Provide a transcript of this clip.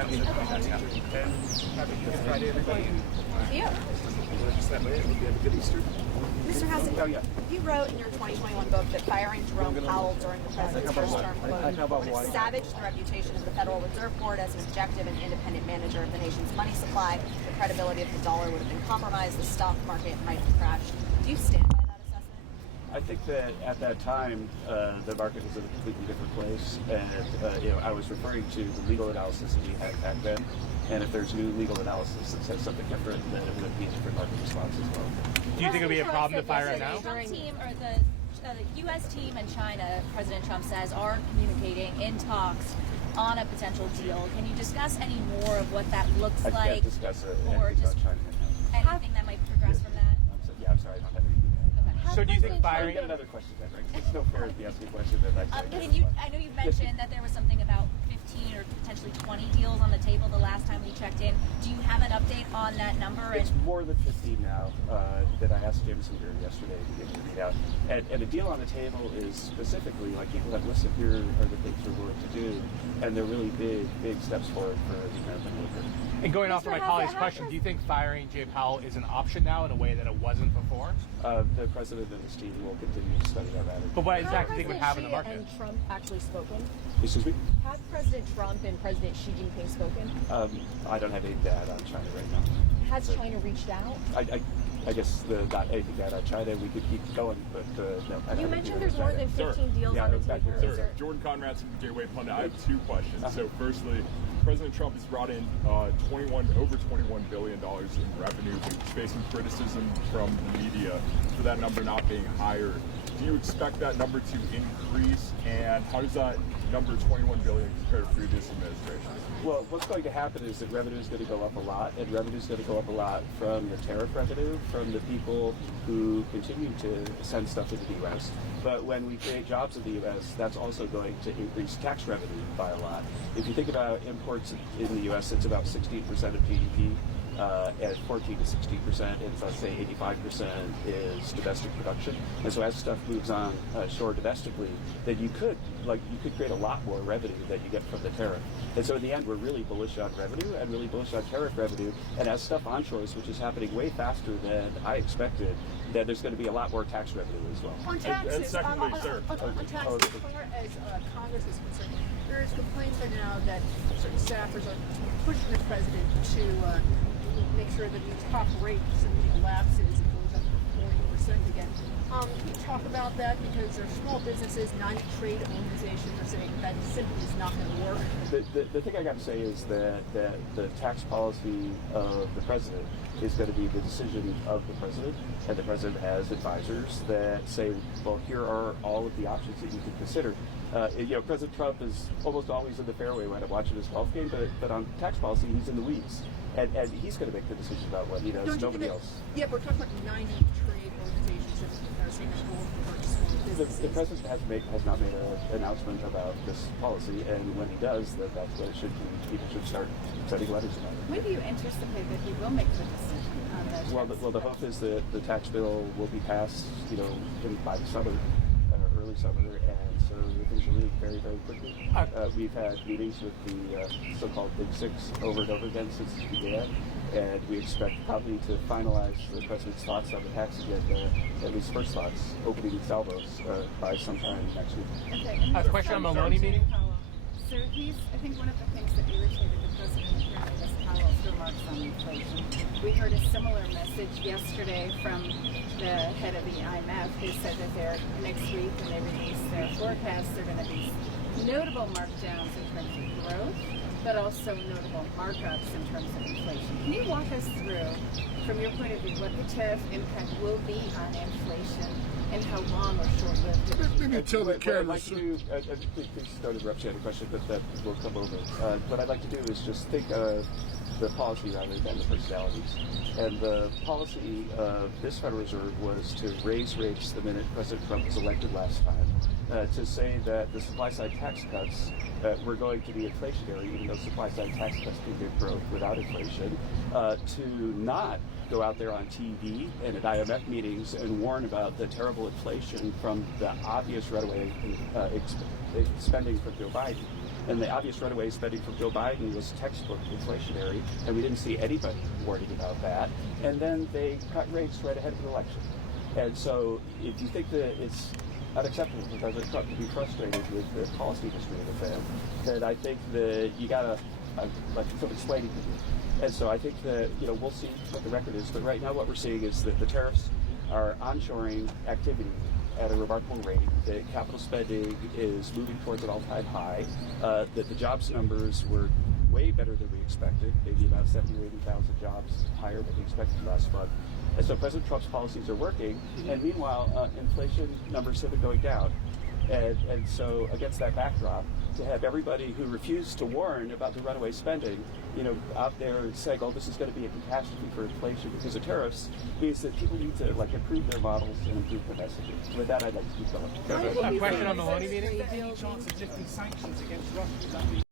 happy Friday, everybody. Yeah. Just that way, I hope you have a good Easter. Mr. Hassett, Oh, yeah. you wrote in your 2021 book that firing Jerome Powell during the president's first term would have savaged the reputation of the Federal Reserve Board as an objective and independent manager of the nation's money supply. The credibility of the dollar would have been compromised. The stock market might have crashed. Do you stand by that assessment? I think that at that time, the market was in a completely different place, and I was referring to the legal analysis that we had back then. And if there's new legal analysis that says something different, then it would be a different market response as well. Do you think it would be a problem to fire it now? The Trump team or the U.S. team and China, President Trump says, are communicating in talks on a potential deal. Can you discuss any more of what that looks like? I can't discuss anything or just about China right now. anything that might progress from that? I'm sorry, I don't have anything. Okay. So do you think firing? Get another question then, right? It's no fair if you ask me a question that I I know you've mentioned that there was something about 15 or potentially 20 deals on the table the last time we checked in. Do you have an update on that number? It's more than 15 now that I asked Jameson here yesterday to get me to read out. And a deal on the table is specifically, like people have listed here are the things we're willing to do, and they're really big steps forward for the American worker. And going off of my colleague's question, do you think firing Jay Powell is an option now in a way that it wasn't before? The president and his team will continue to study that matter. But what exactly do you think would happen in the Xi market? and Trump actually spoken? Excuse me? Have President Trump and President Xi Jinping spoken? I don't have any data on China right now. Has China reached out? I guess not anything bad on China. We could keep going, but no. You mentioned there's more than 15 deals Yeah, on the back table. here. Is Sir, there- Jordan Conrad's from Gateway Pundit. I have two questions. So firstly, President Trump has brought in over $21 billion in revenue, but he's facing criticism from the media for that number not being higher. Do you expect that number to increase, and how does that number 21 billion compare to previous administrations? Well, what's going to happen is that revenue is going to go up a lot, and revenue is going to go up a lot from the tariff revenue, from the people who continue to send stuff into the U.S. But when we create jobs in the U.S., that's also going to increase tax revenue by a lot. If you think about imports in the U.S., it's about 16% of GDP. At 14 to 16%, and let's say 85% is domestic production. And so as stuff moves on shore domestically, then you could create a lot more revenue than you get from the tariff. And so in the end, we're really bullish on revenue and really bullish on tariff revenue. And as stuff onshores, which is happening way faster than I expected, then there's going to be a lot more tax revenue as well. On taxes, And secondly, sir. on taxes, as far as Congress is concerned, there is complaints right now that certain staffers are pushing the president to make sure that the top rate simply lapses and goes up to 40% again. Can you talk about that? Because there are small businesses, non-trade organizations are saying that simply is not going to work. The thing I got to say is that the tax policy of the president is going to be the decision of the president, and the president has advisors that say, well, here are all of the options that you can consider. President Trump is almost always in the fairway when I'm watching his golf game, but on tax policy, he's in the weeds. And he's going to make the decision about what he does, nobody else. Yeah, but we're talking about 90 trade organizations that are saying that's all for small businesses. The president has not made an announcement about this policy, and when he does, that's what it should be. People should start sending letters about it. When do you anticipate that he will make the decision on that? Well, the hope is that the tax bill will be passed, by the summer, early summer, and so things will move very, very quickly. We've had meetings with the so-called Big Six over and over again since it began, and we expect probably to finalize the president's thoughts on the tax agenda, at least first thoughts, opening salvos by sometime next week. Okay. A question on Maloney meeting? So I think one of the things that irritated the president apparently was Powell's remarks on inflation. We heard a similar message yesterday from the head of the IMF, who said that next week when they release their forecasts, they're going to be notable markdowns in terms of growth, but also notable markups in terms of inflation. Can you walk us through, from your point of view, what the tariff impact will be on inflation and how long or short-lived it is? Maybe tell the What I'd like cameras. to do, please don't interrupt you on the question, but that will come over. What I'd like to do is just think of the policy rather than the personalities. And the policy of this Federal Reserve was to raise rates the minute President Trump was elected last time, to say that the supply-side tax cuts were going to be inflationary, even though supply-side tax cuts can give growth without inflation, to not go out there on TV and at IMF meetings and warn about the terrible inflation from the obvious runaway spending from Joe Biden. And the obvious runaway spending from Joe Biden was textbook inflationary, and we didn't see anybody warning about that. And then they cut rates right ahead of the election. And so if you think that it's unacceptable for President Trump to be frustrated with the policy history of the Fed, then I think that you got to like some explaining to do. And so I think that, you know, we'll see what the record is. But right now what we're seeing is that the tariffs are onshoring activity at a remarkable rate, that capital spending is moving towards an all-time high, that the jobs numbers were way better than we expected, maybe about 70 or 80,000 jobs higher than we expected last month. And so President Trump's policies are working, and meanwhile, inflation numbers have been going down. And so against that backdrop, to have everybody who refused to warn about the runaway spending, you know, out there saying, oh, this is going to be a catastrophe for inflation because of tariffs, means that people need to like improve their models and improve their messaging. With that, I'd like to keep going. A question on the Maloney meeting? Is there any chance of lifting sanctions against Russia?